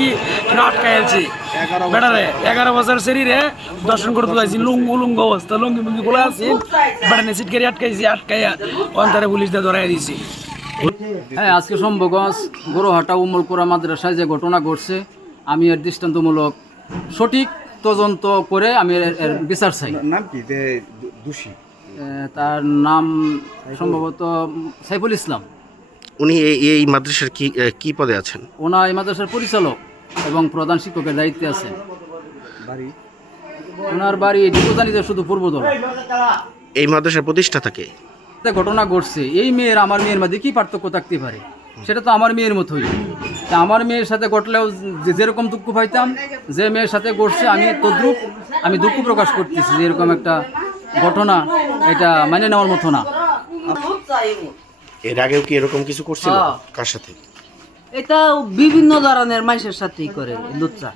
কি আটকাইছি বেটারে 11 বছর শরীরে দর্শন করতে যাইছি লুঙ্গ অবস্থা লুঙ্গি মুঙ্গি গুলো আছি বেটানে সিটকারি আটকাইয়া অন্তরে পুলিশ দিয়ে ধরাই দিছি। হ্যাঁ, আজকে শম্ভুগঞ্জ গরুহাটা উমলপুরা মাদ্রাসায় যে ঘটনা ঘটছে, আমি এর দৃষ্টান্তমূলক সঠিক তদন্ত করে আমি এর বিচার চাই। নাম কি দোষী? তার নাম সম্ভবত সাইফুল ইসলাম। উনি এই মাদ্রাসার কি পদে আছেন? ওনা এই মাদ্রাসার পরিচালক এবং প্রধান শিক্ষকের দায়িত্বে আছেন। ওনার বাড়ি ডিপোজানিতে শুধু পূর্বদল। এই মাদ্রাসার প্রতিষ্ঠাতা কে? ঘটনা ঘটছে, এই মেয়ের আমার মেয়ের মধ্যে কি পার্থক্য থাকতে পারে? সেটা তো আমার মেয়ের মতোই। তা আমার মেয়ের সাথে ঘটলেও যেরকম দুঃখ পাইতাম, যে মেয়ের সাথে ঘটছে আমি তদ্রুপ আমি দুঃখ প্রকাশ করতেছি যে এরকম একটা ঘটনা, এটা মানে নেওয়ার মতো না। এর আগেও কি এরকম কিছু করছিল? কার সাথে? এটা বিভিন্ন ধরনের মানুষের সাথেই করে লুচ্চা।